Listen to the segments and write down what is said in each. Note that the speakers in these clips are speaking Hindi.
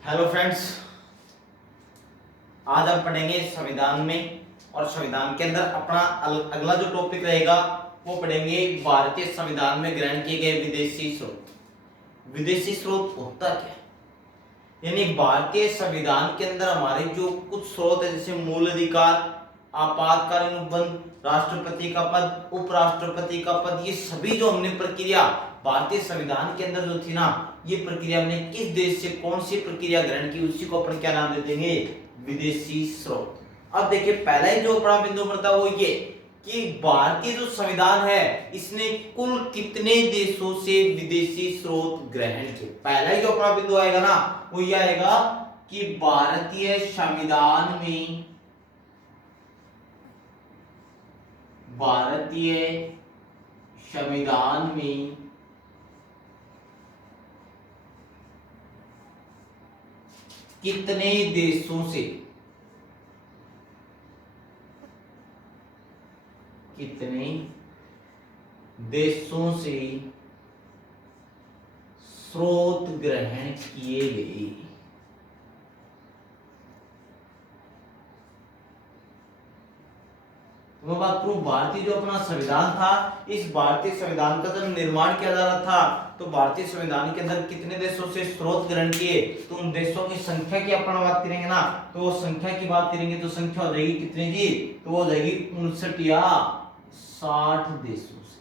हेलो फ्रेंड्स, आज हम पढ़ेंगे संविधान में और संविधान के अंदर अपना अगला जो टॉपिक रहेगा वो पढ़ेंगे भारतीय संविधान में ग्रहण किए गए विदेशी स्रोत। विदेशी स्रोत होता क्या है? यानी भारतीय संविधान के अंदर हमारे जो कुछ स्रोत है जैसे मूल अधिकार, आपातकालीन उपबंध, राष्ट्रपति का पद, उपराष्ट्रपति का पद, ये सभी जो हमने प्रक्रिया भारतीय संविधान के अंदर जो थी ना, ये प्रक्रिया हमने किस देश से कौन सी प्रक्रिया ग्रहण की, उसी को अपन क्या नाम दे देंगे? विदेशी स्रोत। अब देखिए, पहला ही जो अपना बिंदु बनता है वो ये कि भारतीय जो संविधान है इसने कुल कितने देशों से विदेशी स्रोत ग्रहण किए। पहला ही जो अपना बिंदु आएगा ना वो ये आएगा कि भारतीय संविधान में कितने देशों से स्रोत ग्रहण किए गए। मैं बात करूं भारतीय जो अपना संविधान था, इस भारतीय संविधान का जब निर्माण किया जा रहा था तो भारतीय संविधान के अंदर कितने देशों से स्रोत ग्रहण किए, तो उन देशों की संख्या की अपन बात करेंगे ना, तो वो संख्या की बात करेंगे तो संख्या हो जाएगी कितनी जी? तो वो हो जाएगी 59 या 60 देशों से।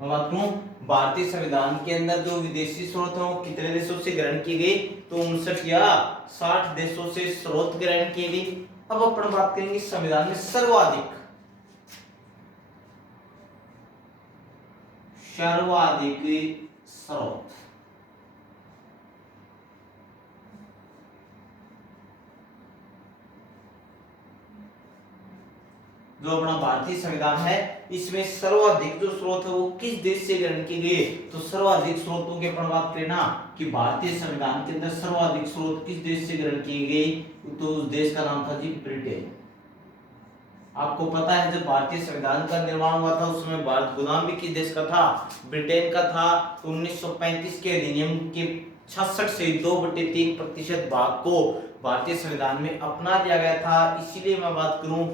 मैं बात करूं भारतीय संविधान के अंदर जो विदेशी स्रोत है वो कितने देशों से ग्रहण किए गए, तो 59 या 60 देशों से स्रोत ग्रहण किए गए। अब अपन बात करेंगे संविधान में सर्वाधिक स्रोत। जो अपना भारतीय संविधान है इसमें सर्वाधिक जो स्रोत है वो किस देश से ग्रहण किए गए, तो सर्वाधिक स्रोतों की अपन बात करें ना कि भारतीय संविधान के अंदर सर्वाधिक स्रोत किस देश से ग्रहण किए गए, तो उस देश का नाम था जी ब्रिटेन। आपको पता है जब भारतीय संविधान का निर्माण हुआ था उस समय भारत गुलाम भी किस देश का था? ब्रिटेन का था। 1935 के अधिनियम के 66 से 2/3% भाग को भारतीय संविधान में अपना लिया गया था। इसीलिए मैं बात करूं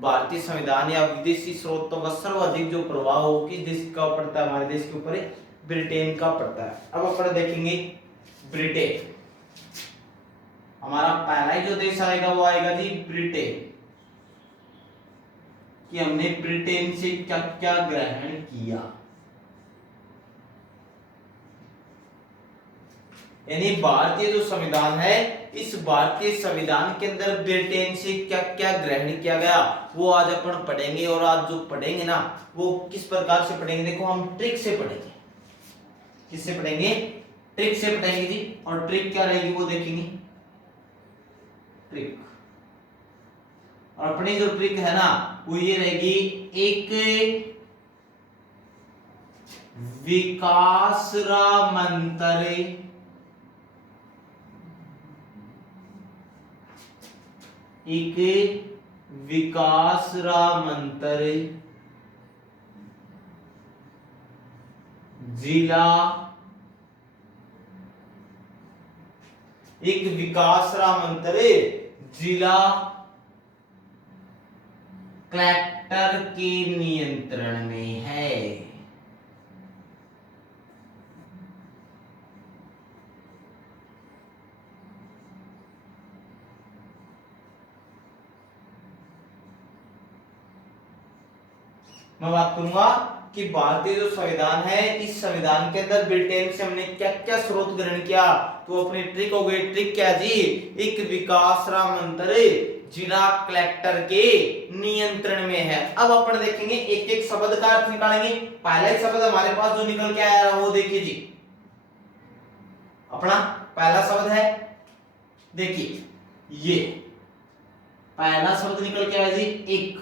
भारतीय संविधान या विदेशी स्रोतों का सर्वाधिक जो प्रभाव हो किस देश का पड़ता है? हमारे देश के ऊपर ब्रिटेन का पड़ता है। अब अपन देखेंगे ब्रिटेन, हमारा पहला ही जो देश आएगा वो आएगा जी ब्रिटेन, कि हमने ब्रिटेन से क्या क्या ग्रहण किया। यानी भारतीय जो संविधान है इस भारतीय संविधान के अंदर ब्रिटेन से क्या क्या ग्रहण किया गया वो आज अपन पढ़ेंगे। और आज जो पढ़ेंगे ना वो किस प्रकार से पढ़ेंगे, देखो हम ट्रिक से पढ़ेंगे। किससे पढ़ेंगे? ट्रिक से पढ़ेंगे जी। और ट्रिक क्या रहेगी वो देखेंगे। ट्रिक, और अपनी जो ट्रिक है ना वो ये रहेगी, एक विकासरा मंत्र, जिला, एक विकासरा मंत्र जिला कलेक्टर के नियंत्रण में है। मैं बात करूंगा कि भारतीय जो संविधान है इस संविधान के अंदर ब्रिटेन से हमने क्या क्या स्रोत ग्रहण किया, तो अपनी ट्रिक हो गई। ट्रिक क्या जी? एक विकासरा मंत्र जिला कलेक्टर के नियंत्रण में है। अब अपन देखेंगे एक एक शब्द का अर्थ निकालेंगे। पहला ही शब्द हमारे पास जो निकल के आया वो देखिए जी, अपना पहला शब्द है, देखिए ये पहला शब्द निकल के आया जी एक,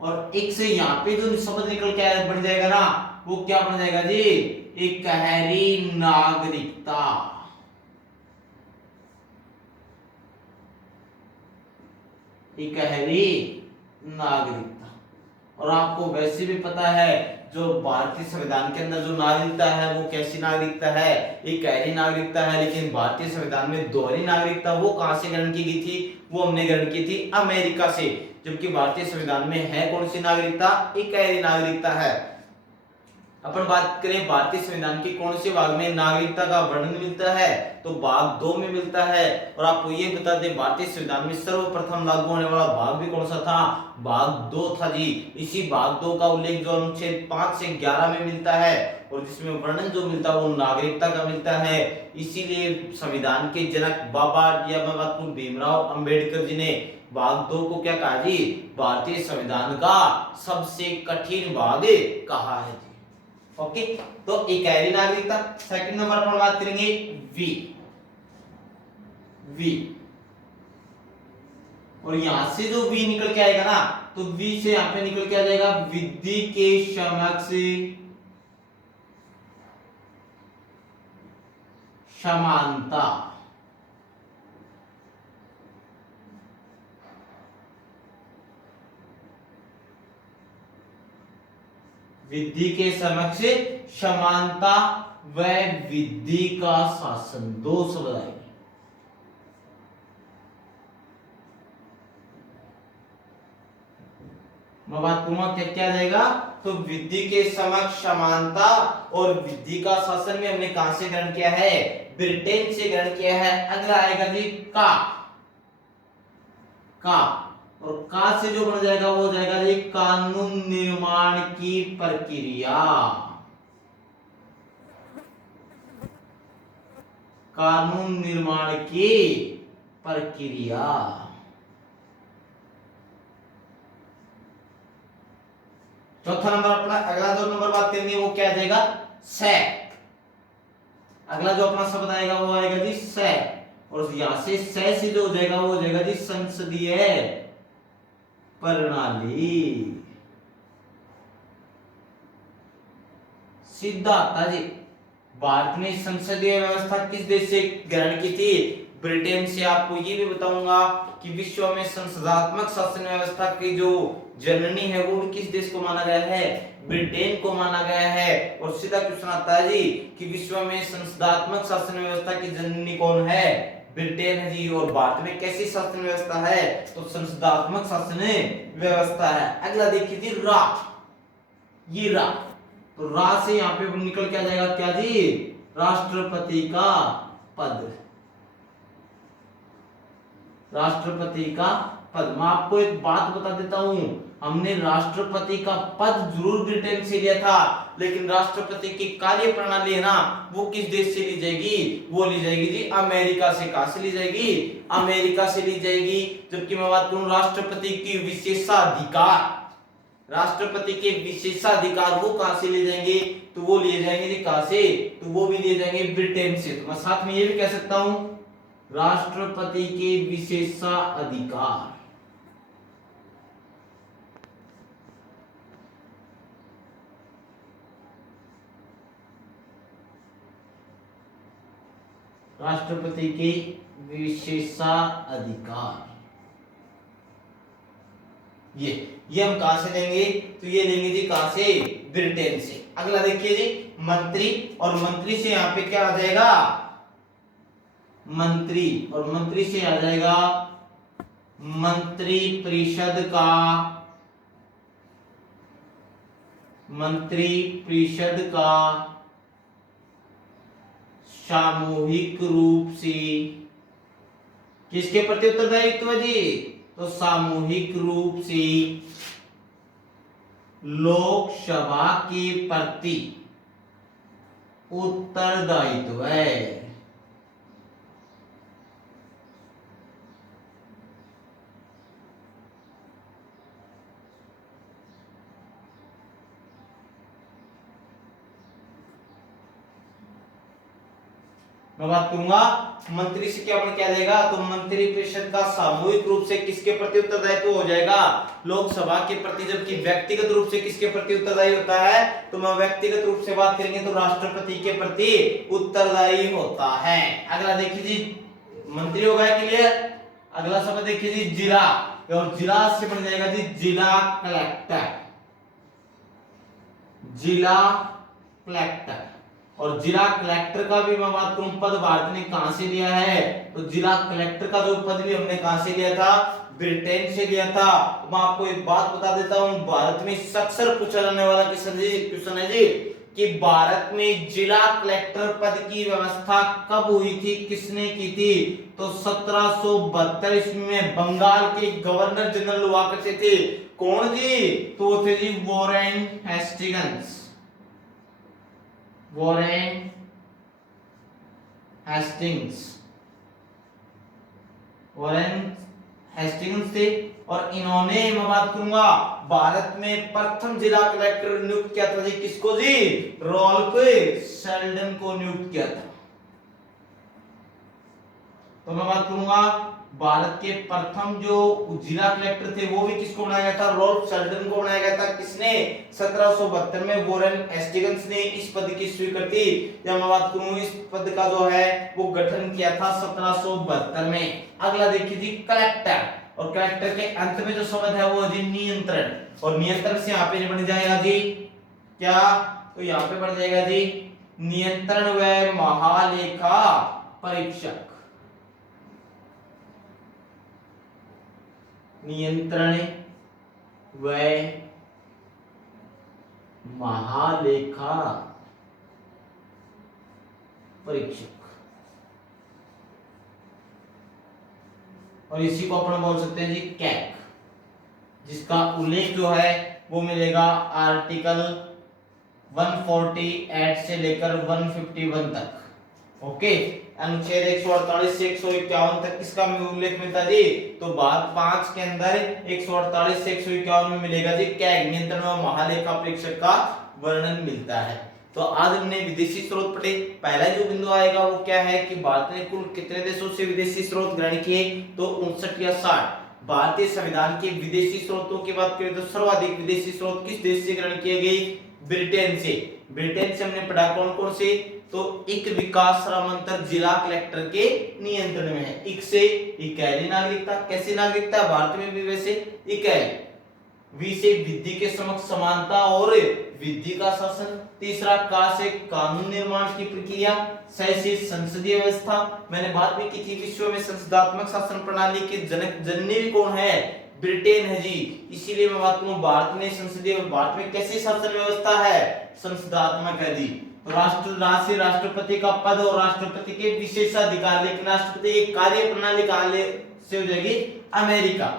और एक से यहाँ पे जो शब्द निकल के आया बन जाएगा ना वो क्या बन जाएगा जी? इकहरी नागरिकता। इकहरी नागरिकता। और आपको वैसे भी पता है जो भारतीय संविधान के अंदर जो नागरिकता है वो कैसी नागरिकता है, एक गहरी नागरिकता है, लेकिन भारतीय संविधान में दोहरी नागरिकता वो कहां से ग्रहण की गई थी, वो हमने ग्रहण की थी अमेरिका से। जबकि भारतीय संविधान में है कौन सी नागरिकता, एक गहरी नागरिकता है। अपन बात करें भारतीय संविधान के कौन से भाग में नागरिकता का वर्णन मिलता है, तो भाग 2 में मिलता है। और आपको ये बता दें भारतीय संविधान में सर्वप्रथम लागू होने वाला भाग भी कौन सा था, भाग 2 था जी। इसी भाग 2 का उल्लेख जो अनुच्छेद 5 से 11 में मिलता है और जिसमें वर्णन जो मिलता है वो नागरिकता का मिलता है। इसीलिए संविधान के जनक बाबा या मैं बात करूं भीमराव अंबेडकर जी ने भाग 2 को क्या कहा जी, भारतीय संविधान का सबसे कठिन भाग कहा है। ओके, तो एक गहरी नागरिकता। सेकंड नंबर पर बात करेंगे वी। वी और यहां से जो वी निकल के आएगा ना, तो वी से यहां पे निकल के आ जाएगा विधि के समक्ष समानता। विधि के समक्ष समानता व विधि का शासन, 2 शब्द आएंगे। मैं बात करूंगा क्या क्या जाएगा, तो विधि के समक्ष समानता और विधि का शासन में हमने कहां से ग्रहण किया है, ब्रिटेन से ग्रहण किया है। अगला आएगा जी का और का से जो बन जाएगा वो जाएगा जी कानून निर्माण की प्रक्रिया। कानून निर्माण की प्रक्रिया। चौथा नंबर अपना अगला जो नंबर बात करेंगे वो क्या आ जाएगा, से। अगला जो अपना शब्द आएगा वो आएगा जी से, और यहां से जो हो जाएगा वो हो जाएगा जी संसदीय प्रणाली। सीधा आता जी, भारत ने संसदीय व्यवस्था किस देश से ग्रहण की थी, ब्रिटेन से। आपको ये भी बताऊंगा कि विश्व में संसदात्मक शासन व्यवस्था की जो जननी है वो किस देश को माना गया है, ब्रिटेन को माना गया है। और सीधा क्वेश्चन आता है जी कि विश्व में संसदात्मक शासन व्यवस्था की जननी कौन है, ब्रिटेन है जी। और भारत में कैसी शासन व्यवस्था है, तो संसदात्मक शासन व्यवस्था है। अगला देखिए जी रा, ये रा, तो रा से यहाँ पे निकल के आ जाएगा क्या जी, राष्ट्रपति का पद। राष्ट्रपति का पद। मैं आपको एक बात बता देता हूं, हमने राष्ट्रपति का पद जरूर ब्रिटेन से लिया था, लेकिन राष्ट्रपति की कार्य प्रणाली है ना वो किस देश से ली जाएगी, वो ली जाएगी जी अमेरिका से। कहां से ली जाएगी, अमेरिका से ली जाएगी। जबकि मैं बात करूं राष्ट्रपति की विशेषाधिकार, राष्ट्रपति के विशेषाधिकार वो कहां से लिए जाएंगे, तो वो लिए जाएंगे जी कहां से, तो वो भी लिए जाएंगे ब्रिटेन से। तो मैं साथ में ये भी कह सकता हूं राष्ट्रपति के विशेषाधिकार। राष्ट्रपति के विशेषाधिकार ये हम कहां से लेंगे, तो ये लेंगे जी कहां से, ब्रिटेन से। अगला देखिए जी मंत्री, और मंत्री से यहां पे क्या आ जाएगा, मंत्री, और मंत्री से आ जाएगा मंत्री परिषद का, मंत्री परिषद का सामूहिक रूप से किसके प्रति उत्तरदायित्व है जी, तो सामूहिक रूप से लोकसभा के प्रति उत्तरदायित्व है। मैं बात करूंगा मंत्री से क्या क्या देगा, तो मंत्री परिषद का सामूहिक रूप से किसके प्रति उत्तरदायित्व हो जाएगा, लोकसभा के प्रति। जबकि व्यक्तिगत रूप से किसके प्रति उत्तरदायी होता है, तो मैं व्यक्तिगत रूप से बात करेंगे तो राष्ट्रपति के प्रति उत्तरदायी होता है। अगला देखिए जी मंत्री हो गया क्लियर। अगला शब्द देखिए जी जिला, और जिला से बन जाएगा जी जिला कलेक्टर। जिला कलेक्टर। और जिला कलेक्टर का भी मैं बात करूं पद भारत ने कहां से लिया है, तो जिला कलेक्टर का जो पद भी हमने कहां से लिया था, ब्रिटेन से लिया था। मैं आपको एक बात बता देता हूं, भारत में अक्सर पूछा जाने वाला क्वेश्चन है जी कि भारत में जिला कलेक्टर पद की व्यवस्था कब हुई थी, किसने की थी, तो 1772 ईस्वी में बंगाल के गवर्नर जनरल हुआ करते थे। कौन जी, तो थे जी Warren Hastings. Warren Hastings, Warren Hastings थे। और इन्होंने, मैं बात करूंगा, भारत में प्रथम जिला कलेक्टर नियुक्त किया था जी, किसको जी, रॉल्फ शेल्डन को नियुक्त किया था। तो मैं बात करूंगा भारत के प्रथम जो जिला कलेक्टर थे वो भी किसको बनाया गया था, रॉल्फ शेल्डन को बनाया गया था। किसने, 1772 में वॉरेन हेस्टिंग्स ने इस पद की स्वीकृति, या मैं बात करूं इस पद का जो है वो गठन किया था 1772 में। अगला देखिए जी कलेक्टर, और कलेक्टर के अंत में जो शब्द है वो जी नियंत्रण। और नियंत्रण से यहाँ पे बन जाएगा जी क्या, तो यहाँ पे बन जाएगा जी नियंत्रण व महालेखा परीक्षक। नियंत्रण व महालेखा परीक्षक, और इसी को अपन बोल सकते हैं जी कैग, जिसका उल्लेख जो है वो मिलेगा आर्टिकल 148 से लेकर 151 तक। ओके, अनुच्छेद 148 से 151 तक किसका उल्लेख मिलता है जी, तो भाग 5 के अंदर 148 से 151 में मिलेगा जी कैग, नियंत्रण व महालेखा परीक्षक का वर्णन मिलता है। तो आज हमने विदेशी स्रोत पढ़े। पहला जो बिंदु आएगा वो क्या है कि भारत ने कुल कितने देशों से विदेशी स्रोत ग्रहण किए, तो 59 या 60। भारतीय संविधान के विदेशी स्रोतों की बात करें तो सर्वाधिक विदेशी स्रोत किस देश से ग्रहण किए गए, ब्रिटेन से। ब्रिटेन से हमने पढ़ा कौन कौन से, तो इक विकास श्रमांतर जिला कलेक्टर के नियंत्रण में है। इक से इकैली नागरिकता, कैसी नागरिकता भारत में भी वैसे इकैली। वी से विधि के समक्ष समानता और विधि का शासन। तीसरा का से कानून निर्माण की प्रक्रिया। सह से संसदीय व्यवस्था, मैंने बात भी की थी विश्व में संसदात्मक शासन प्रणाली के जनक जननी भी कौन है, ब्रिटेन है जी। इसीलिए मैं बात करूं भारत में संसदीय, भारत में कैसी शासन व्यवस्था है, संसदात्मक है जी। तो राष्ट्रपति का पद और राष्ट्रपति के विशेषाधिकार, लेकिन राष्ट्रपति की कार्य प्रणाली कहां से हो जाएगी, अमेरिका।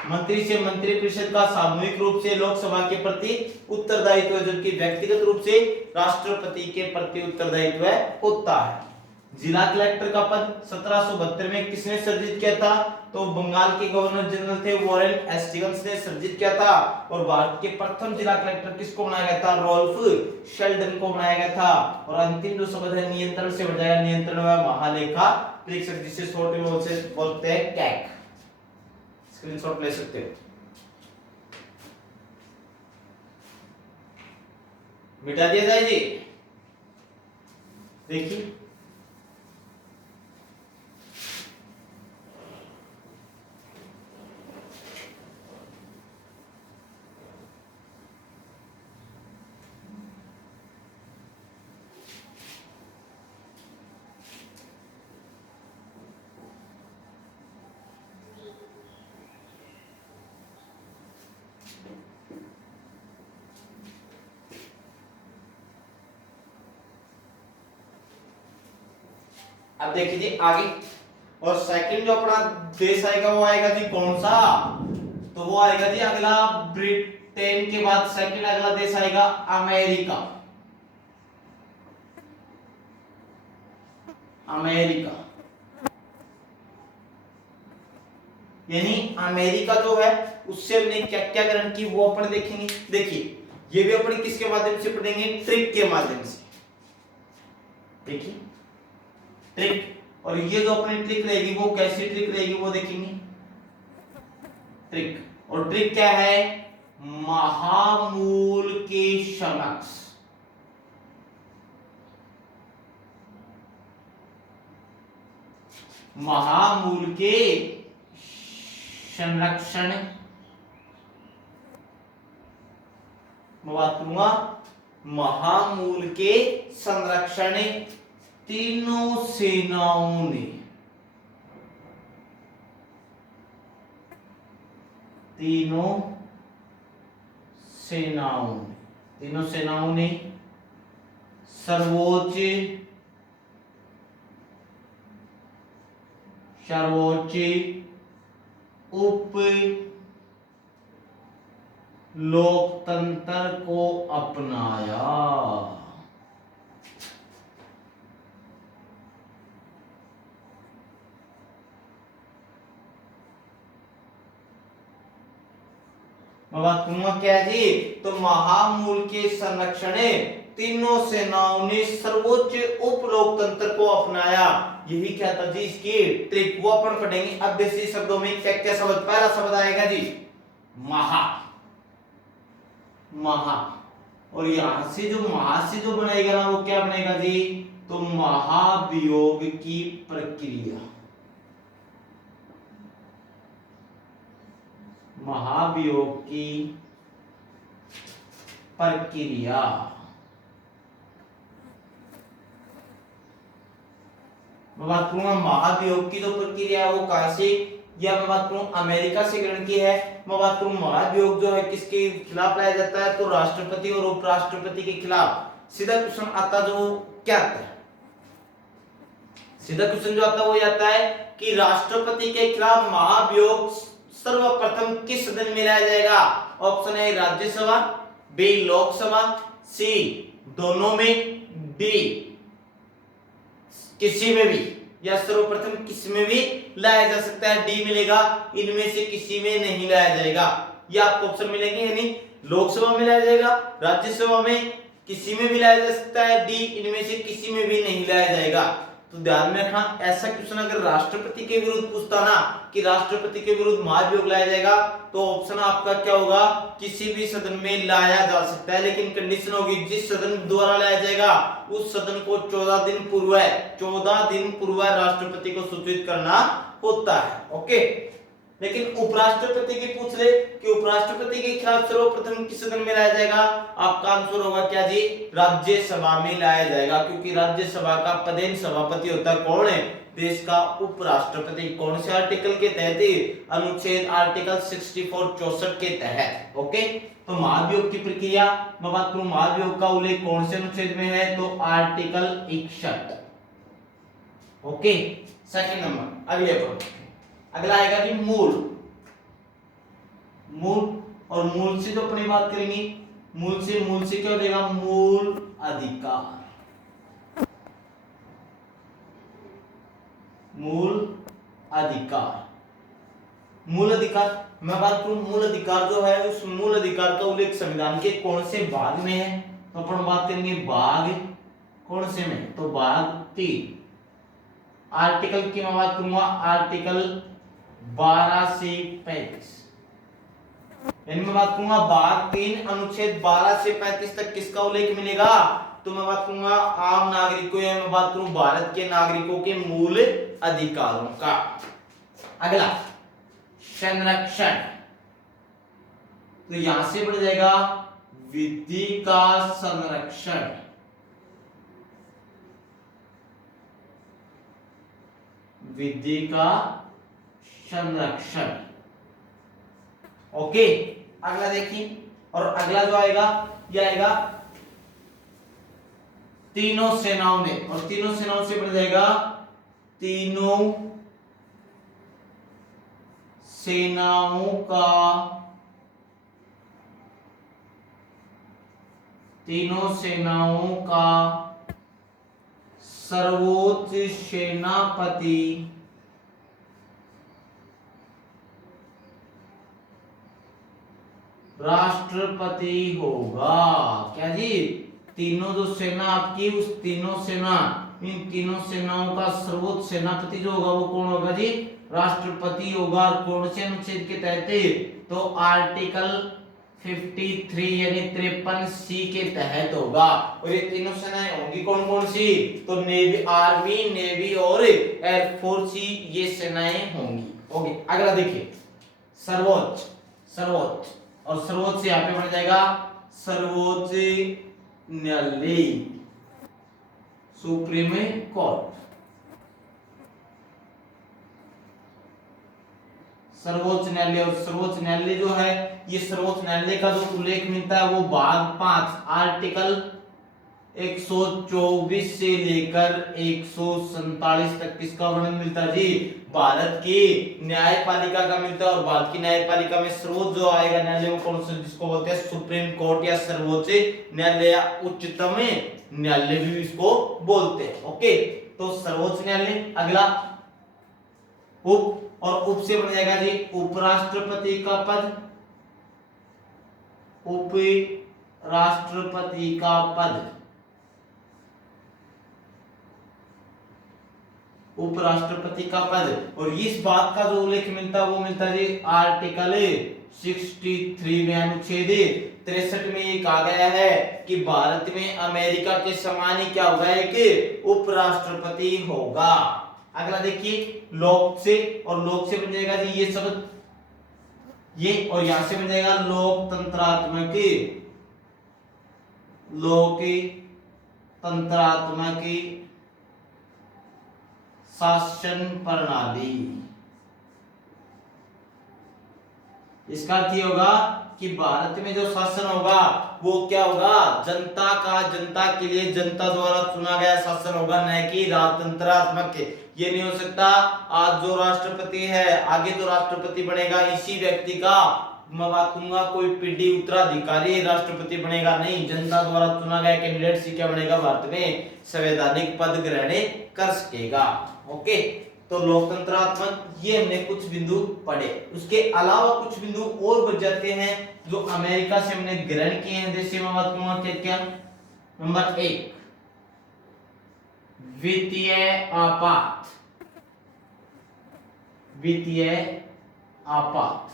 मंत्री से मंत्री परिषद का सामूहिक रूप से लोकसभा के प्रति उत्तरदायित्व है, जबकि व्यक्तिगत रूप से राष्ट्रपति के प्रति उत्तरदायित्व होता है। जिला कलेक्टर का पद 1772 में किसने सर्जित किया था, तो बंगाल के गवर्नर जनरल थे वॉरेन हेस्टिंग्स ने सर्जित किया था। और भारत के प्रथम जिला कलेक्टर किसको बनाया गया था, रॉल्फ शेल्डन को बनाया गया था। और अंतिम जो शब्द है नियंत्रण से बन जाएगा नियंत्रण व महालेखा परीक्षक, जिसे शॉर्ट में बोलते हैं कैग। स्क्रीनशॉट ले सकते हो, मिटा दिया जाए जी। देखिए अब देखिए जी आगे, और सेकंड जो अपना देश आएगा वो आएगा जी कौन सा, तो वो आएगा जी अगला ब्रिटेन के बाद सेकंड अगला देश आएगा अमेरिका। अमेरिका यानी अमेरिका जो है उससे हमने क्या क्या ग्रहण की वो अपन देखेंगे। देखिए ये भी अपन किसके माध्यम से पढ़ेंगे, ट्रिक के माध्यम से। देखिए ट्रिक, और ये जो अपनी ट्रिक रहेगी वो कैसी ट्रिक रहेगी वो देखेंगे। ट्रिक, और ट्रिक क्या है, महामूल के समक्ष, महामूल के संरक्षण, मैं बात करूंगा महामूल के संरक्षण तीनों सेनाओं ने, तीनों सेनाओं ने सर्वोच्च उप लोकतंत्र को अपनाया। मैं बात करूंगा क्या जी, तो महामूल के संरक्षण तीनों सेनाओं ने सर्वोच्च उप लोकतंत्र को अपनाया। यही क्या था जी इसकी ट्रिक, वो अपन पढ़ेंगे। अब देसी शब्दों में क्या क्या शब्द, पहला शब्द आएगा जी महा, और यहां से जो महा से जो बनेगा ना वो क्या बनेगा जी, तो महाभियोग की प्रक्रिया, महाभियोग की प्रक्रिया। मैं बात करूंगा महाभियोग की जो प्रक्रिया है वो कहां से, या मैं बात करूं अमेरिका से ग्रहण की है। मैं बात करूं महाभियोग जो है किसके खिलाफ लाया जाता है, तो राष्ट्रपति और उपराष्ट्रपति के खिलाफ। सीधा क्वेश्चन आता जो क्या आता है, सीधा क्वेश्चन जो आता है वो आता है कि राष्ट्रपति के खिलाफ महाभियोग सर्वप्रथम किस सदन में लाया जाएगा। Option A Rajya Sabha, B Lok Sabha, C दोनों में, डी किसी में भी, या सर्वप्रथम किसी में भी लाया जा सकता है, डी मिलेगा। इनमें से किसी में नहीं लाया जाएगा, ये आपको ऑप्शन मिलेंगे, यानी लोकसभा में लाया जाएगा, राज्यसभा में किसी में भी लाया जा सकता है, डी इनमें से किसी में भी नहीं लाया जाएगा। तो ध्यान में रखना, ऐसा क्वेश्चन अगर राष्ट्रपति के विरुद्ध पूछता ना कि राष्ट्रपति के विरुद्ध महाभियोग लाया जाएगा, तो ऑप्शन आपका क्या होगा, किसी भी सदन में लाया जा सकता है, लेकिन कंडीशन होगी जिस सदन द्वारा लाया जाएगा उस सदन को 14 दिन पूर्व राष्ट्रपति को सूचित करना होता है। ओके, लेकिन उपराष्ट्रपति की पूछ ले कि उपराष्ट्रपति के खिलाफ सर्वप्रथम किस सदन में लाया जाएगा, आपका आंसर होगा क्या जी, राज्यसभा में लाया जाएगा, क्योंकि राज्यसभा का पदेन सभापति होता है कौन है, देश का उपराष्ट्रपति। कौन से आर्टिकल के तहत, अनुच्छेद आर्टिकल 64 के तहत। ओके, तो महाभियोग की प्रक्रिया, मैं बात करूं महाभियोग का उल्लेख कौन से अनुच्छेद में है, तो आर्टिकल 61। ओके, सेकंड नंबर, अगले पर अगला आएगा जी मूल, और मूल से जो अपनी बात करेंगे, मूल से क्या हो जाएगा, मूल अधिकार, मैं बात करूं मूल अधिकार जो है, उस मूल अधिकार का उल्लेख संविधान के कौन से भाग में है, तो अपन बात करेंगे भाग कौन से में, तो भाग 3। आर्टिकल की मैं बात करूंगा आर्टिकल 12 से 35, इनमें बात करूंगा भाग 3 अनुच्छेद 12 से 35 तक किसका उल्लेख मिलेगा, तो मैं बात करूंगा आम नागरिकों, या मैं बात करूं भारत के नागरिकों के मूल अधिकारों का। अगला संरक्षण, तो यहां से बढ़ जाएगा विधि का संरक्षण, विधि का संरक्षण। ओके, अगला देखिए, और अगला जो आएगा यह आएगा तीनों सेनाओं ने, और तीनों सेनाओं से बढ़ जाएगा तीनों सेनाओं का सर्वोच्च सेनापति राष्ट्रपति होगा। क्या जी, तीनों जो सेना आपकी, उस इन तीनों सेनाओं का सर्वोच्च सेनापति जो होगा वो कौन होगा जी, राष्ट्रपति होगा। कौन से अनुच्छेद के तहत, तो आर्टिकल 53 यानी 53C के तहत होगा। और ये तीनों सेनाएं होंगी कौन कौन सी, तो नेवी, आर्मी, नेवी और एयरफोर्स, ये सेनाएं होंगी। ओके, अगला देखिए सर्वोच्च, और सर्वोच्च यहाँ पे बन जाएगा सर्वोच्च न्यायालय, सुप्रीम कोर्ट। सर्वोच्च न्यायालय, और सर्वोच्च न्यायालय जो है, ये सर्वोच्च न्यायालय का जो उल्लेख मिलता है वो भाग 5 आर्टिकल 124 से लेकर 147 तक किसका वर्णन मिलता है जी? भारत की न्यायपालिका का मिलता है। और भारत की न्यायपालिका में सर्वोच्च जो आएगा न्यायालय वो कौन सा, जिसको बोलते हैं सुप्रीम कोर्ट या सर्वोच्च न्यायालय या उच्चतम न्यायालय भी इसको बोलते हैं। ओके, तो सर्वोच्च न्यायालय। अगला उप, और उप से बन जाएगा जी उपराष्ट्रपति का पद, उप राष्ट्रपति का पद, उपराष्ट्रपति का पद। और इस बात का जो उल्लेख मिलता है वो मिलता है जी आर्टिकल 63 में, अनुच्छेद 63 में ये कहा गया है कि भारत में अमेरिका के समान ही क्या होगा, एक उपराष्ट्रपति होगा। अगला देखिए लोक से, और लोक से बन जाएगा जी ये शब्द, ये, और यहां से बन जाएगा लोकतंत्रात्मक, लोकतंत्रात्मक शासन प्रणाली। इसका अर्थ ये होगा कि भारत में जो शासन होगा वो क्या होगा, जनता का, जनता के लिए जनता द्वारा चुना गया शासन होगा, न कि राजतंत्रात्मक। ये नहीं हो सकता आज जो राष्ट्रपति है आगे जो राष्ट्रपति बनेगा इसी व्यक्ति का मैं बात करूंगा कोई पीढ़ी उत्तराधिकारी राष्ट्रपति बनेगा, नहीं, जनता द्वारा चुना गया कैंडिडेट ही क्या बनेगा, भारत में संवैधानिक पद ग्रहण कर सकेगा। ओके, तो लोकतंत्रात्मक, ये हमने कुछ बिंदु पढ़े। उसके अलावा कुछ बिंदु और बच जाते हैं जो अमेरिका से हमने ग्रहण किए हैं। जैसे मैं बात करूंगा क्या क्या, नंबर 1 वित्तीय आपात, वित्तीय आपात।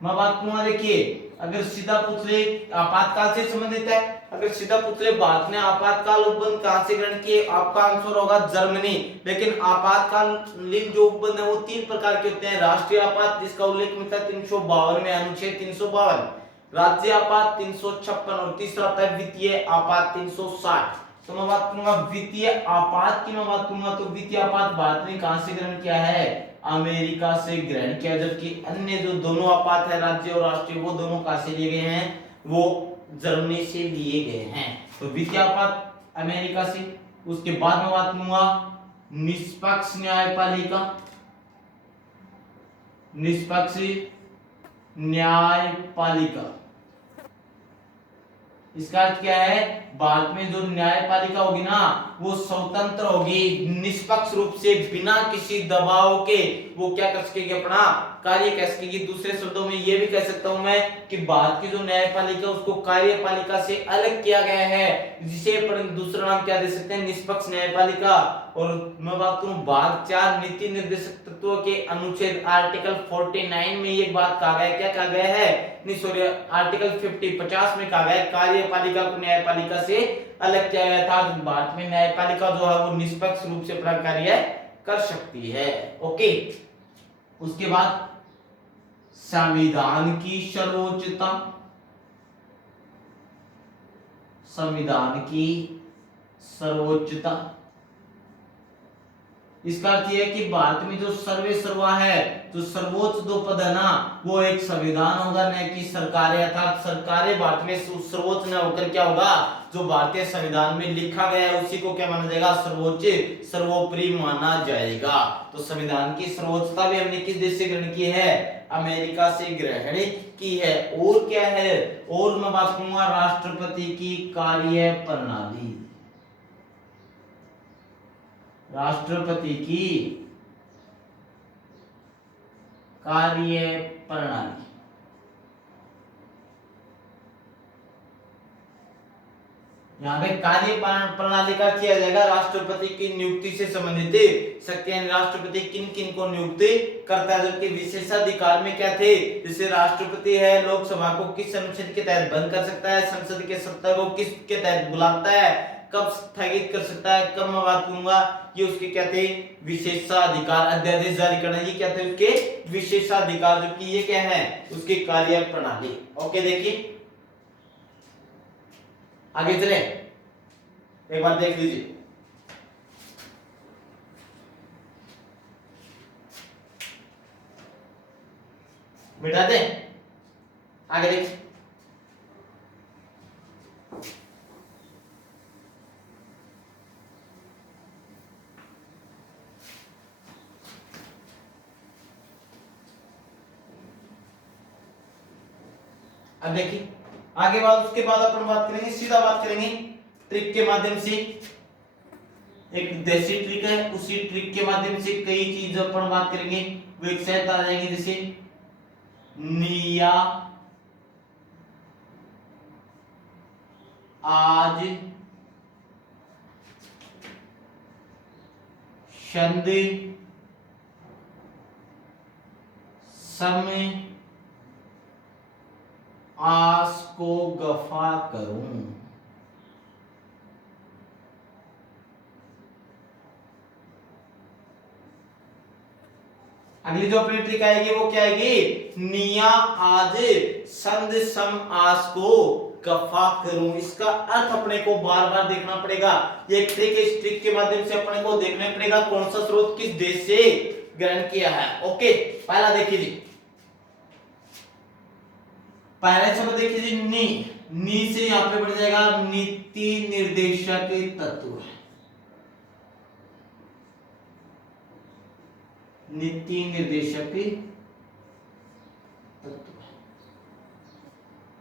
मैं बात करूंगा, देखिए अगर सीधा पूछ ले आपातकाल से संबंधित है, अगर सीधा पूछ ले भारत ने आपातकाल उपबंध कहां से ग्रहण किए, आपका आंसर होगा जर्मनी। लेकिन आपातकालीन जो उपबंध है वो 3 प्रकार के होते हैं। राष्ट्रीय आपात जिसका उल्लेख मिलता है 352 में, अनुच्छेद 352, राज्य आपात 356, और तीसरा होता है वित्तीय आपात 360। तो मैं बात करूंगा वित्तीय आपात की, मैं बात करूंगा तो वित्तीय आपात भारत ने कहां से ग्रहण किया है, अमेरिका से ग्रहण किया। जबकि अन्य जो दोनों आपात है राज्य और राष्ट्रीय वो दोनों कहां से लिए गए हैं, वो जर्मनी से लिए गए हैं। तो वित्तीय आपात अमेरिका से। उसके बाद में बात करूंगा निष्पक्ष न्यायपालिका, निष्पक्ष न्यायपालिका। इसका अर्थ क्या है, भारत में जो न्यायपालिका होगी ना वो स्वतंत्र होगी, निष्पक्ष रूप से बिना किसी दबाव के वो क्या कर सकेगी, अपना कार्य कर सकेगी। दूसरे शब्दों में ये भी कह सकता हूं मैं कि भारत की जो न्यायपालिका उसको कार्यपालिका से अलग किया गया है, जिसे अपन दूसरा नाम क्या दे सकते हैं, निष्पक्ष न्यायपालिका। और मैं बात करूं भाग 4 नीति निर्देशक तत्वों के अनुच्छेद आर्टिकल 49 में ये बात कहा गया, क्या कहा गया है, नहीं सॉरी आर्टिकल 50 में कहा गया कार्यपालिका को न्यायपालिका से अलग किया गया था। भारत में न्यायपालिका जो है वो निष्पक्ष रूप से अपना कार्य कर सकती है। ओके, उसके बाद संविधान की सर्वोच्चता, संविधान की सर्वोच्चता। इसका अर्थ यह है कि भारत में जो सर्वे सर्वा है, जो सर्वोच्च दो पद है ना वो एक संविधान होगा, न कि सरकारें। अर्थात सरकारें भारत में सर्वोच्च न होकर क्या होगा, जो भारतीय संविधान में लिखा गया है उसी को क्या माना जाएगा, सर्वोच्च, सर्वोपरि माना जाएगा। तो संविधान की सर्वोच्चता भी हमने किस देश से ग्रहण की है, अमेरिका से ग्रहण की है। और क्या है, और मैं बात करूंगा राष्ट्रपति की कार्य प्रणाली, राष्ट्रपति की कार्य प्रणाली। यहाँ पे कार्य प्रणाली का किया जाएगा राष्ट्रपति की नियुक्ति से संबंधित शक्तियां, राष्ट्रपति किन किन को नियुक्ति करता है। जबकि विशेषाधिकार में क्या थे, जैसे राष्ट्रपति है लोकसभा को किस अनुच्छेद के तहत बंद कर सकता है, संसद के सत्ता को किसके तहत बुलाता है, कब स्थगित कर सकता है, कब मैं बात करूंगा, ये उसके क्या थे, विशेषाधिकार। अध्यादेश जारी करना, ये क्या थे उसके विशेषाधिकार, जबकि ये क्या है उसकी कार्य प्रणाली। ओके, देखिए आगे चले, एक बार देख लीजिए। मिटा दे, आगे देख। अब देखिए आगे बात, उसके बाद अपन बात करेंगे, सीधा बात करेंगे ट्रिक के माध्यम से। एक देसी ट्रिक है, उसी ट्रिक के माध्यम से कई चीज अपन बात करेंगे, वो एक साथ आ जाएंगे। जैसे निया आज छंद समय आस को गफा करूं। अगली जो अपनी ट्रिक आएगी वो क्या आएगी, निया आज संध सम आस को गफा करूं। इसका अर्थ अपने को बार बार देखना पड़ेगा। ये ट्रिक है, इस ट्रिक के माध्यम से अपने को देखना पड़ेगा कौन सा स्रोत किस देश से ग्रहण किया है। ओके, पहला देखिए जी, पहले शब्द देखिए जी नी से यहां पे बढ़ जाएगा नीति निर्देशक तत्व। नीति निर्देशक तत्व,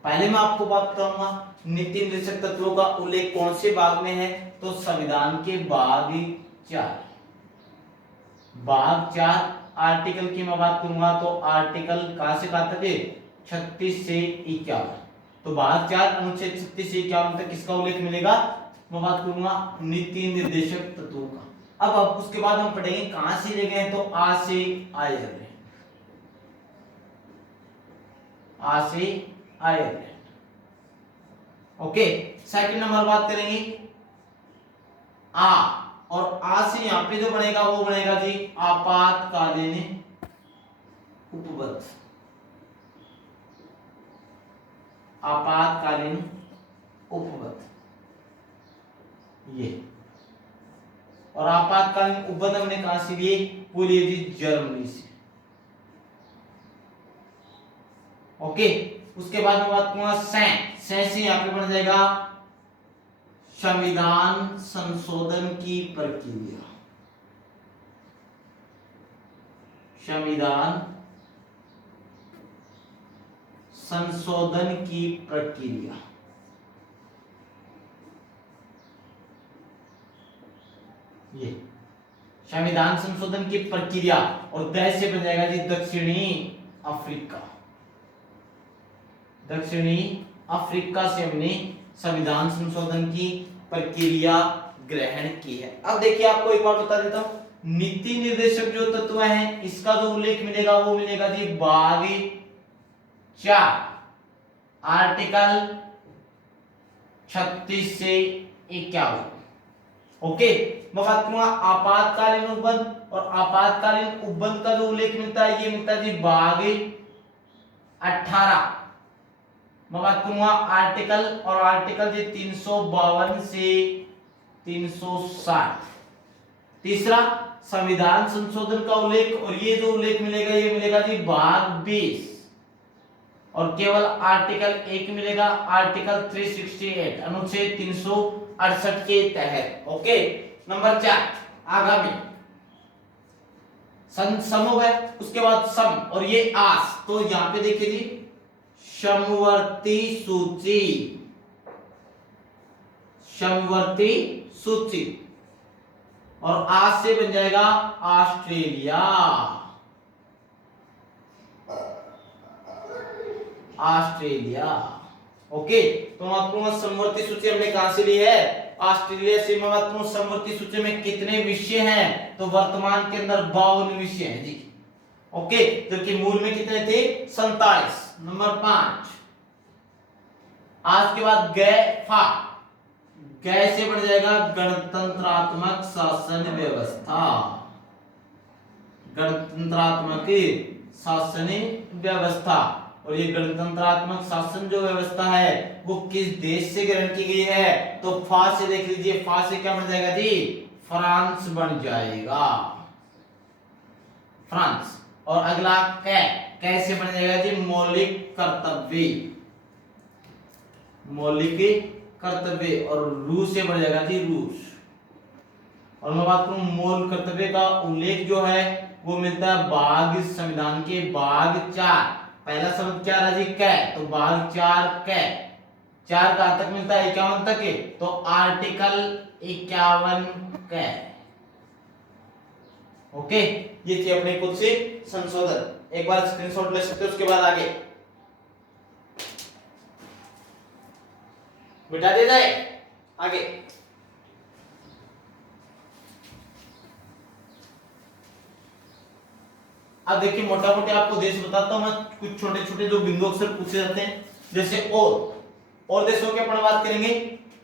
पहले मैं आपको बात करूंगा नीति निर्देशक तत्वों का उल्लेख कौन से भाग में है, तो संविधान के भाग 4। भाग 4 आर्टिकल की मैं बात करूंगा तो आर्टिकल कहां से कहां तक है, 36 से 51। तो भाग 4 अनुच्छेद 36 से 51 तक किसका उल्लेख मिलेगा, मैं बात करूंगा नीति निर्देशक तत्वों का। अब उसके बाद हम पढ़ेंगे कहां से ले गए, तो आ से आयरलैंड, आ से आयरलैंड। ओके, सेकंड नंबर बात करेंगे आ, और आ से यहां पे जो बनेगा वो बनेगा जी आपातकालीन उपबद्ध। आपातकालीन उपबद्ध ये, और आपातकालीन उपबद्ध हमने कहां से लिए, वो लिए जी जर्मनी से। ओके, उसके बाद में बात करूंगा से यहां पे बन जाएगा संविधान संशोधन की प्रक्रिया। संविधान संशोधन की प्रक्रिया, ये संविधान संशोधन की प्रक्रिया। और देश से बन जाएगा जी दक्षिणी अफ्रीका। दक्षिणी अफ्रीका से हमने संविधान संशोधन की प्रक्रिया ग्रहण की है। अब देखिए आपको एक बार बता देता हूं, नीति निर्देशक जो तत्व हैं इसका जो उल्लेख मिलेगा वो मिलेगा जी भाग 4 आर्टिकल 36 से 51। ओके, मैं बात करूंगा आपातकालीन उपबंध, और आपातकालीन उपबंध का जो उल्लेख मिलता है ये मिलता है जी भाग 18। मैं बात करूंगा आर्टिकल, और आर्टिकल जी 352 से 360। तीसरा संविधान संशोधन का उल्लेख, और ये जो उल्लेख मिलेगा ये मिलेगा जी भाग 20, और केवल आर्टिकल 1 मिलेगा, आर्टिकल 368 अनुच्छेद 368 के तहत। ओके, नंबर 4 आगामी सम हो गया, उसके बाद सम और ये आस। तो यहां पे देखिए जी समवर्ती सूची, समवर्ती सूची, और आज से बन जाएगा ऑस्ट्रेलिया। ऑस्ट्रेलिया। ओके, तो मैं बात करूंगा समवर्ती सूची हमने कहां से ली है, ऑस्ट्रेलिया से। मैं बात करूं समवर्ती सूची में कितने विषय हैं, तो वर्तमान के अंदर 52 विषय हैं जी। ओके, जबकि मूल में कितने थे, 47। नंबर 5 आज के बाद गैफा, गै से बढ़ जाएगा गणतंत्रात्मक शासन व्यवस्था। गणतंत्रात्मक शासन व्यवस्था। और ये गणतंत्रात्मक शासन जो व्यवस्था है वो किस देश से ग्रहण की गई है? तो फा से देख लीजिए, फा से क्या बन जाएगा जी? फ्रांस बन जाएगा, फ्रांस। और अगला कै, कैसे बन जाएगा जी? मौलिक कर्तव्य, मौलिक कर्तव्य। और रूस से बन जाएगा जी रूस। और मैं बात करूं मूल कर्तव्य का उल्लेख जो है वो मिलता है भाग संविधान के भाग 4। पहला शब्द क्या रहा जी? कै, तो भाग 4 कै। 4 कहां तक मिलता है? 51 तक है, तो आर्टिकल 51 कै। ओके, ये थी अपने खुद से संशोधन। एक बार स्क्रीनशॉट ले सकते हो, उसके बाद आगे मिटा दिया जाए। आगे अब देखिए, मोटा मोटे आपको देश बताता हूं मैं, कुछ छोटे छोटे जो बिंदु अक्सर पूछे जाते हैं, जैसे और देशों की अपन बात करेंगे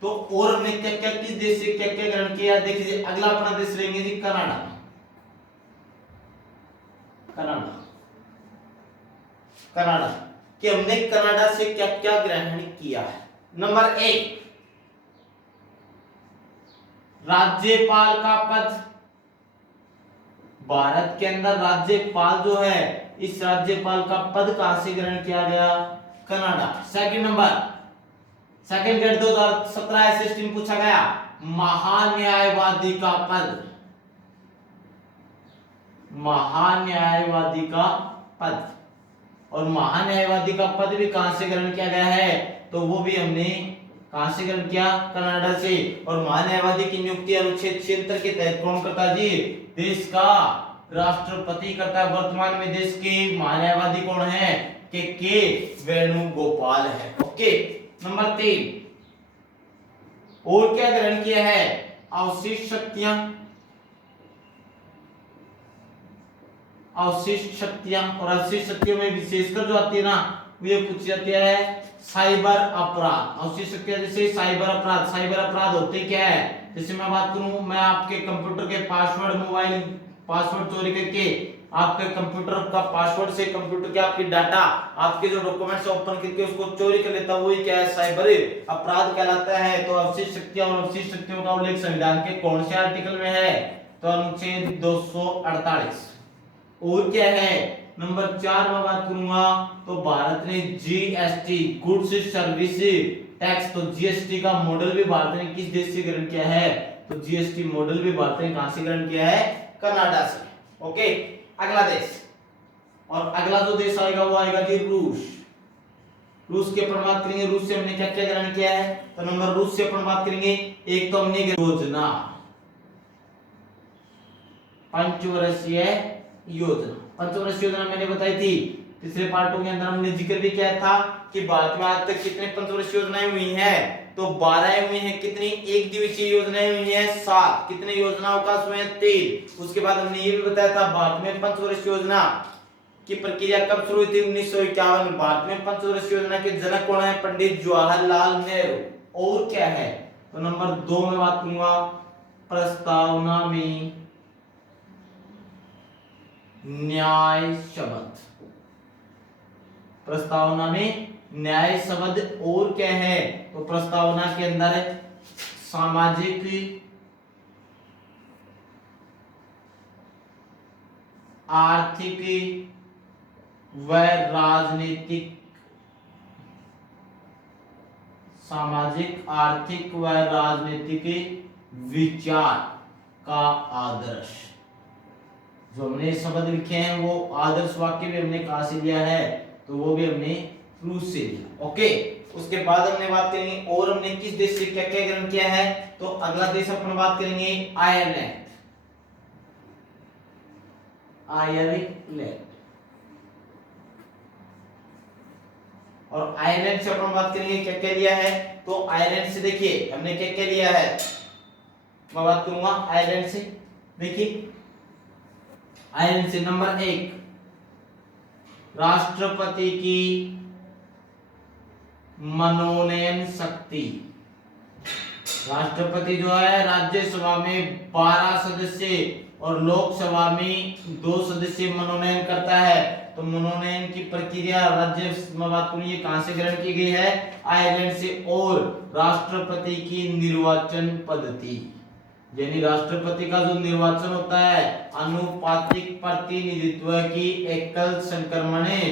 तो और ने क्या क्या किस देश से क्या क्या ग्रहण किया? देख लीजिए, अगला अपना देश लेंगे जी कनाडा। कनाडा, कनाडा कि हमने कनाडा से क्या क्या ग्रहण किया है। नंबर 1, राज्यपाल का पद। भारत के अंदर राज्यपाल जो है, इस राज्यपाल का पद कहां से ग्रहण किया गया? Canada. Second number, second grade 2017 SST में पूछा गया, महान्यायवादी का पद, महान्यायवादी का पद। और महान्यायवादी का पद भी कहां से ग्रहण किया गया है? तो वो भी हमने कहां से ग्रहण किया? कनाडा से। और महान्यायवादी की नियुक्ति अनुच्छेद 76 के तहत कौन करता है जी? देश का राष्ट्रपति करता है। वर्तमान में देश के महान्यायवादी कौन है? के वेणुगोपाल है। ओके, नंबर 3, और क्या ग्रहण किया है? अवशिष्ट शक्तियां, अवशिष्ट शक्तियां। और अवशिष्ट शक्तियों में विशेषकर जो आती है ना, वो ये पूछी जाती है साइबर अपराध। अवशिष्ट शक्तियां जैसे साइबर अपराध। साइबर अपराध होते क्या है? जैसे मैं बात करूं, मैं आपके कंप्यूटर के पासवर्ड, मोबाइल पासवर्ड चोरी करके आपके कंप्यूटर का पासवर्ड से कंप्यूटर के आपकी डाटा, आपके जो डॉक्यूमेंट्स ओपन करके उसको चोरी कर लेता हूं, वही क्या है? साइबर अपराध कहलाता है। तो अवशिष्ट शक्तियां और अवशिष्ट शक्तियों का उल्लेख संविधान के कौन से आर्टिकल में है? तो अनुच्छेद 248। और क्या है? नंबर 4 में बात करूंगा तो भारत ने जीएसटी, गुड्स सर्विस टैक्स, तो जीएसटी का मॉडल भी भारत ने किस देश से ग्रहण किया है? तो जीएसटी मॉडल भी भारत ने कहां से ग्रहण किया है? कनाडा से। ओके, अगला देश, और अगला जो देश आएगा वो आएगा जी रूस। रूस की अपन बात करेंगे, रूस से हमने क्या क्या ग्रहण किया है? तो नंबर रूस से अपन बात करेंगे, एक तो हमने योजना, पंचवर्षीय योजना। पंचवर्षीय योजना मैंने बताई थी पिछले पार्टों के अंदर, हमने जिक्र भी किया था कि भारत में आज तक कितने पंचवर्षीय योजनाएं हुई हैं? तो 12 हुई हैं। कितनी एक दिवसीय योजनाएं हुई हैं? 7। कितने योजनाओं का हुए? 3। उसके बाद हमने ये भी बताया था भारत में पंचवर्षीय योजना की प्रक्रिया कब शुरू हुई थी? 1951। भारत में पंचवर्षीय योजना के जनक कौन है? पंडित जवाहरलाल नेहरू। और क्या है? तो नंबर 2 में बात करूंगा, प्रस्तावना में न्याय शब्द। प्रस्तावना में न्याय शब्द। और क्या है? तो प्रस्तावना के अंदर सामाजिक, आर्थिक व राजनीतिक, सामाजिक, आर्थिक व राजनीतिक विचार का आदर्श। जो हमने शब्द लिखे हैं वो आदर्श वाक्य भी हमने कहां से लिया है? तो वो भी हमने रूस से लिया। ओके, उसके बाद हमने बात करेंगे और हमने किस देश से क्या क्या ग्रहण किया है? तो अगला देश अपन बात करेंगे आयरलैंड। आयरलैंड, और आयरलैंड से अपन बात करेंगे क्या क्या लिया है? तो आयरलैंड से देखिए हमने क्या क्या लिया है, मैं बात करूंगा आयरलैंड से। देखिए आयरलैंड से नंबर 1, राष्ट्रपति की मनोनयन शक्ति। राष्ट्रपति जो है राज्यसभा में 12 सदस्य और लोकसभा में 2 सदस्य मनोनयन करता है। तो मनोनयन की प्रक्रिया राज्य में बात करूं ये कहां से ग्रहण की गई है, आयरलैंड से। और राष्ट्रपति की निर्वाचन पद्धति, यानी राष्ट्रपति का जो निर्वाचन होता है आनुपातिक प्रतिनिधित्व की एकल संक्रमणीय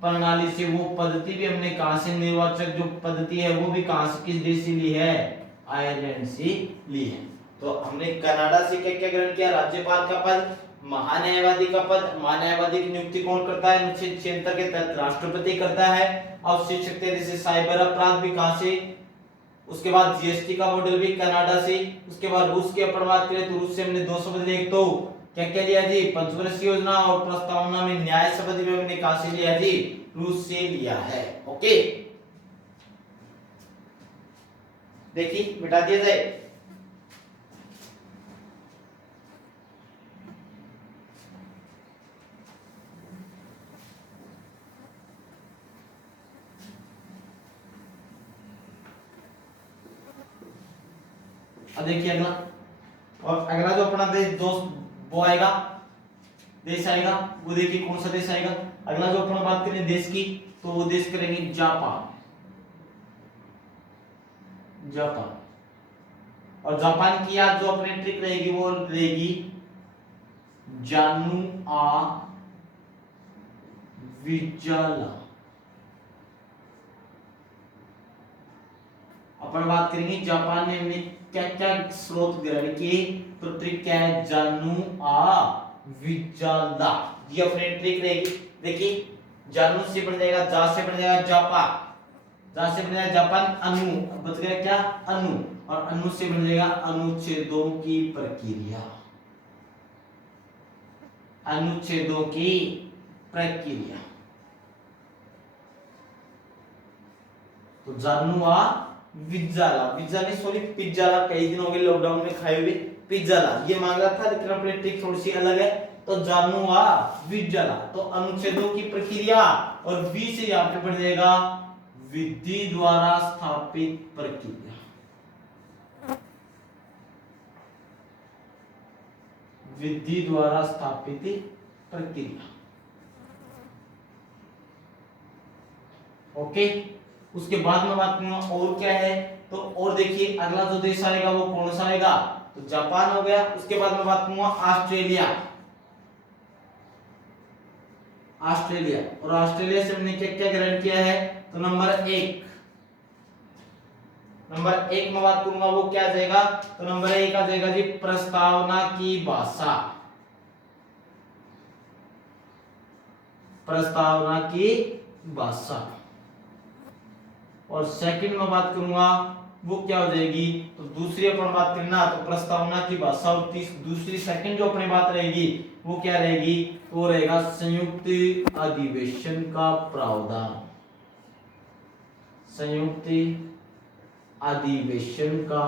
प्रणाली से, वो पद्धति भी हमने कहां से, निर्वाचक जो पद्धति है वो भी कहां से, किस देश से ली है, आयरलैंड से ली है। तो हमने कनाडा से क्या क्या ग्रहण किया, राज्यपाल का पद, महान्यायवादी का पद। महान्यायवादी की नियुक्ति कौन करता है, अनुच्छेद 76 के तहत राष्ट्रपति करता है। अब शिक्षक जैसे साइबर अपराध भी कहां से, उसके बाद जीएसटी का मॉडल भी कनाडा से। उसके बाद रूस की अपन बात करें तो रूस से हमने 2 शब्द लिए, तो क्या क्या लिया जी, पंचवर्षीय योजना और प्रस्तावना में न्याय शब्द भी हमने कहां से लिया जी, रूस से लिया है। ओके, देखिए मिटा दिया जाए। अब देखिए अगला, और अगला जो अपना देश दोस्त वो आएगा, देश आएगा, वो देखिए कौन सा देश आएगा। अगला जो अपन बात करें देश की, तो वो देश करेंगे जापान। जापान, और जापान की याद जो अपनी ट्रिक रहेगी वो रहेगी जानू आ विजाला। अपन बात करेंगे जापान ने हमने क्या क्या स्रोत ग्रहण किए, तो ट्रिक क्या है, जानू आ विजाला, ये अपनी ट्रिक रहेगी। देखिए जानू से बन जाएगा, जा से बन जाएगा जापा, जा से बन जाएगा जापान, अनु बच गया क्या, अनु, और अनु से बन जाएगा अनुच्छेदों की प्रक्रिया, अनुच्छेदों की प्रक्रिया। तो जानू आ विजाला, विजाला सॉरी पिज्जाला, कई दिन हो गए लॉकडाउन में खाए हुए, पिज्जाला ये मांगा था, लेकिन अपनी ट्रिक थोड़ी सी अलग है। तो जानू आ विजाला, तो अनुच्छेदों की प्रक्रिया, और वी से यहां पे बढ़ जाएगा विधि द्वारा स्थापित प्रक्रिया, विधि द्वारा स्थापित प्रक्रिया। ओके, उसके बाद में बात करूंगा और क्या है, तो और देखिए अगला जो देश आएगा वो कौन सा आएगा, तो जापान हो गया। उसके बाद में बात करूंगा ऑस्ट्रेलिया, ऑस्ट्रेलिया, और ऑस्ट्रेलिया से हमने क्या क्या ग्रहण किया है, तो नंबर 1 में बात करूंगा वो क्या आ जाएगा, तो नंबर 1 आ जाएगा जी प्रस्तावना की भाषा, प्रस्तावना की भाषा। और सेकंड में बात करूंगा वो क्या हो जाएगी, तो दूसरी अपन बात करना तो प्रस्तावना की भाषा, और दूसरी सेकंड जो अपनी बात रहेगी वो क्या रहेगी, वो रहेगा संयुक्त अधिवेशन का प्रावधान, संयुक्त अधिवेशन का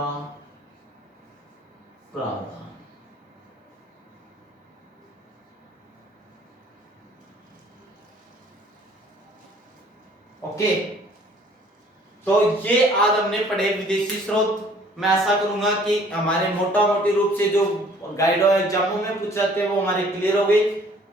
प्रावधान। ओके, तो ये आज हमने पढ़े विदेशी स्रोत। मैं आशा करूंगा कि हमारे मोटा मोटी रूप से जो गाइड एग्जामों में पूछ जाते हैं वो हमारे क्लियर हो गए।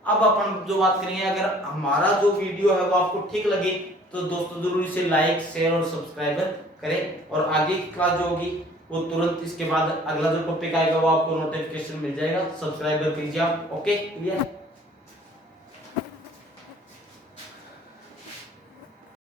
अब अपन जो बात करेंगे, अगर हमारा जो वीडियो है वो आपको ठीक लगे तो दोस्तों जरूर इसे लाइक शेयर और सब्सक्राइब करें, और आगे की क्लास जो होगी वो तुरंत इसके बाद अगला जो टॉपिक आएगा वो आपको नोटिफिकेशन मिल जाएगा, सब्सक्राइब कीजिए आप। Okay, clear.